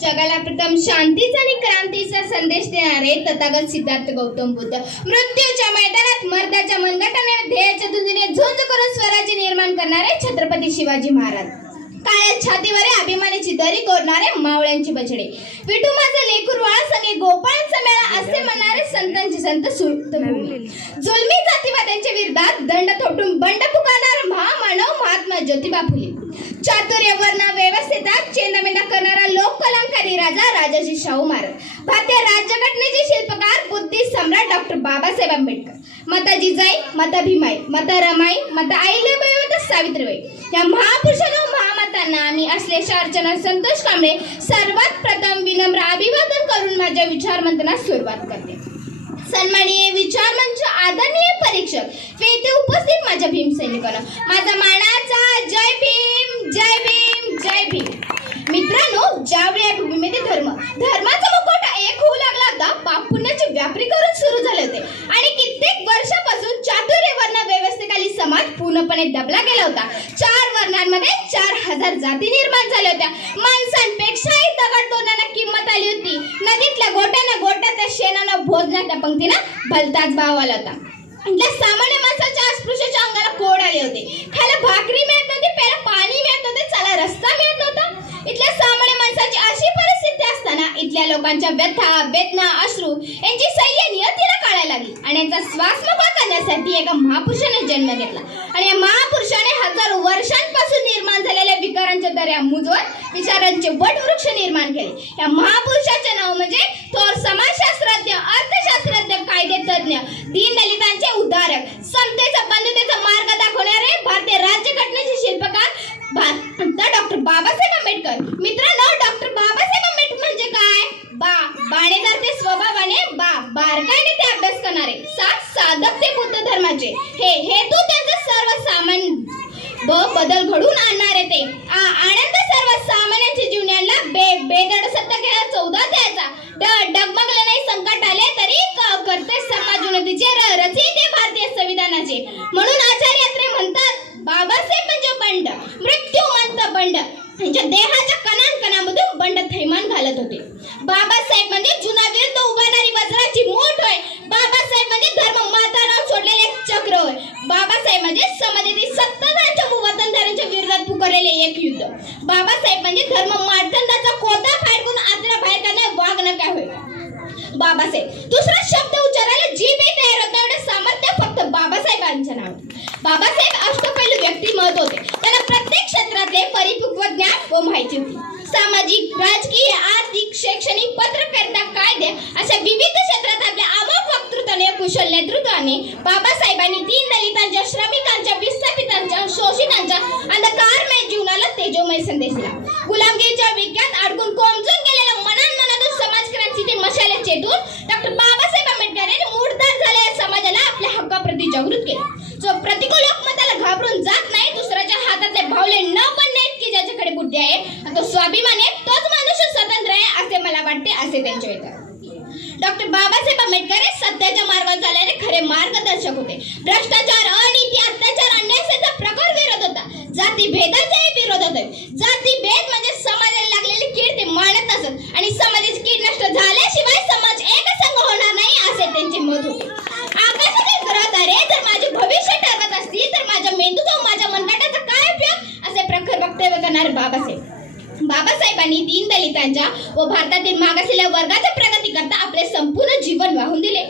जगाला प्रथम शांतीचा आणि क्रांतीचा संदेश देणारे तथागत सिद्धार्थ गौतम बुद्ध. मृत्यूच्या मैदानात मर्दाच्या मनगटाने ध्येयाच्या दुधीने झुंज करून स्वराज्य निर्माण करणारे छत्रपती शिवाजी महाराज. काळ्या छातीवर अभिमानाची दरी कोरणारे मावळ्यांची बछडे. विठू माझं लेकूर वाळा संगे गोपाळांचा मेळा असे म्हणणारे संतांचे संत सुतभूमी जुलमी जातीवाद्यांच्या विरोधात दंड थोटून बंड पुकारणार महामानव महात्मा ज्योतिबा फुले. चातुर्य वर्ण चेंदामेंदा करणारा लोक कलंकारी राजा राजाजी शाहू महाराज भारतीय राज्यघटनेचे शिल्पकार बुद्धी सम्राट डॉक्टर बाबासाहेब आंबेडकर. माता जिजाई माता भीमाई माता रमाई माता अहिल्याबाई माता सावित्रीबाई. या महापुरुषांना व महामातांना आम्ही असलेल्या अर्चना संतोष कांबळे सर्वात प्रथम विनम्र अभिवादन करून माझ्या विचार मंथनास सुरुवात करते. सन्माननीय विचार मंच आदरणीय परीक्षक व येथे उपस्थित माझ्या भीमसैनिकांना. माझा मानाचा जय भीम जय भीम जय भीम मित्रांनो ज्यावेळी या भूमीमध्ये धर्म धर्माचा मुकुट एक होऊ लागला होता पाप पुण्याचे व्यापरीकरण सुरू झाले होते. आणि कित्येक वर्षापासून चातुर्य वर्ण व्यवस्थेखाली समाज पूर्णपणे दबला गेला होता. चार वर्णांमध्ये चार हजार जाती निर्माण झाल्या होत्या. माणसांपेक्षाही दगड तोंडांना किंमत आली होती. नदीतल्या गोट्यानं गोट्याच्या शेणानं भोजनाच्या पंक्तीनं भलताच भाव आला होता. इथल्या सामान्य माणसाच्या अस्पृश्याच्या अंगाला कोड आले होते. खायला भाकरी मिळत नव्हती प्यायला पाणी मिळत नव्हते चला रस्ता मिळत नव्हता. इथल्या सामान्य माणसाची अशी परिस्थिती असताना इथल्या लोकांच्या व्यथा वेदना अश्रू यांची सह्य तिला काढायला लागली. आणि यांचा श्वास मोकळा करण्यासाठी एका महापुरुषाने जन्म घेतला. आणि या महापुरुषाने हजारो वर्षांपासून निर्माण झालेल्या विकारांच्या दर्या मुजवत विचारांचे वट वृक्ष निर्माण केले. या महापुरुषाचे नाव म्हणजे थोर समाजशास्त्रज्ञ अर्थशास्त्रज्ञ कायदे तज्ञ दीन बाबासाहेब आंबेडकर. मित्रांनो डॉक्टर बाबासाहेब आंबेडकर म्हणजे काय? बा बाणेदार ते स्वभावाने बा बारकाईने ते अभ्यास करणारे. सात साधक ते बुद्ध धर्माचे. हे हेतू त्यांचे सर्वसामान्य ब बदल घडून आणणारे ते. आ- आनंद सर्वसामान्यांच्या जीवनाला बे बेदड सत्ता केला चौदा द्यायचा. ड डगमगले नाही संकट आले तरी करते समाज उन्नतीचे र- रचयिते भारतीय संविधानाचे. म्हणून आचार्य अत्रे म्हणतात बाबासाहेब म्हणजे बंड मृत्यू म्हणत बंड. त्यांच्या देहाच्या कणान कणामधून बंड थैमान घालत होते. बाबासाहेब म्हणजे जुना विरुद्ध उभारणारी वज्राची मोठ होय. बाबासाहेब म्हणजे धर्म माता नाव सोडलेले एक चक्र होय. बाबासाहेब म्हणजे समाजातील सत्ताधाऱ्यांच्या व वतनदारांच्या विरोधात पुकारलेले एक युद्ध. बाबासाहेब म्हणजे धर्म मार्तंडाचा कोता फाडकून आतला बाहेर करणे वागणं काय होय. बाबासाहेब दुसरा शब्द उच्चारायला जीभ तयार होता एवढं सामर्थ्य फक्त बाबासाहेबांच्या नावात. बाबासाहेब अष्टपैलू व्यक्तिमत्व होते. आपले परिपक्व ज्ञान व माहिती होती. सामाजिक राजकीय आर्थिक शैक्षणिक पत्रकारिता कायदे अशा विविध क्षेत्रात आपल्या अमोघ वक्तृत्वाने कुशल नेतृत्वाने बाबासाहेबांनी तीन दलितांच्या श्रमिकांच्या विस्थापितांच्या शोषितांच्या अंधकारमय जीवनाला तेजोमय संदेश दिला. गुलामगिरीच्या विज्ञात अडकून कोमजून गेलेल्या मनांमनातून ते मशाले चेतून डॉक्टर बाबासाहेब आंबेडकर यांनी मूर्तार झालेल्या समाजाला आपल्या हक्काप्रती जागृत केले. जो प्रतिकूल बुद्धी आहे. आणि तो स्वाभिमान आहे तोच मनुष्य स्वतंत्र आहे असे मला वाटते असे त्यांचे विचार डॉक्टर बाबासाहेब आंबेडकर हे सत्याच्या मार्गावर चालणारे खरे मार्गदर्शक होते. भ्रष्टाचार अनिती अत्याचार अन्यायाचा प्रखर विरोध होता. जाती भेदाचाही विरोध होते जाती भेद म्हणजे समाजाला लागलेली कीड ते मानत नसत आणि समाजाची कीड नष्ट झाल्याशिवाय समाज एकसंघ होणार नाही असे त्यांचे मत होते आकाशातील ग्रह तारे जर माझे भविष्य ठरवत असतील तर माझ्या मेंदूचा व माझ्या मनगटाचा काय उपयोग असे प्रखर वक्तव्य करणारे बाबासाहेब बाबासाहेबांनी दीनदलितांच्या व भारतातील मागासलेल्या वर्गाच्या प्रगती करता आपले संपूर्ण जीवन वाहून दिले.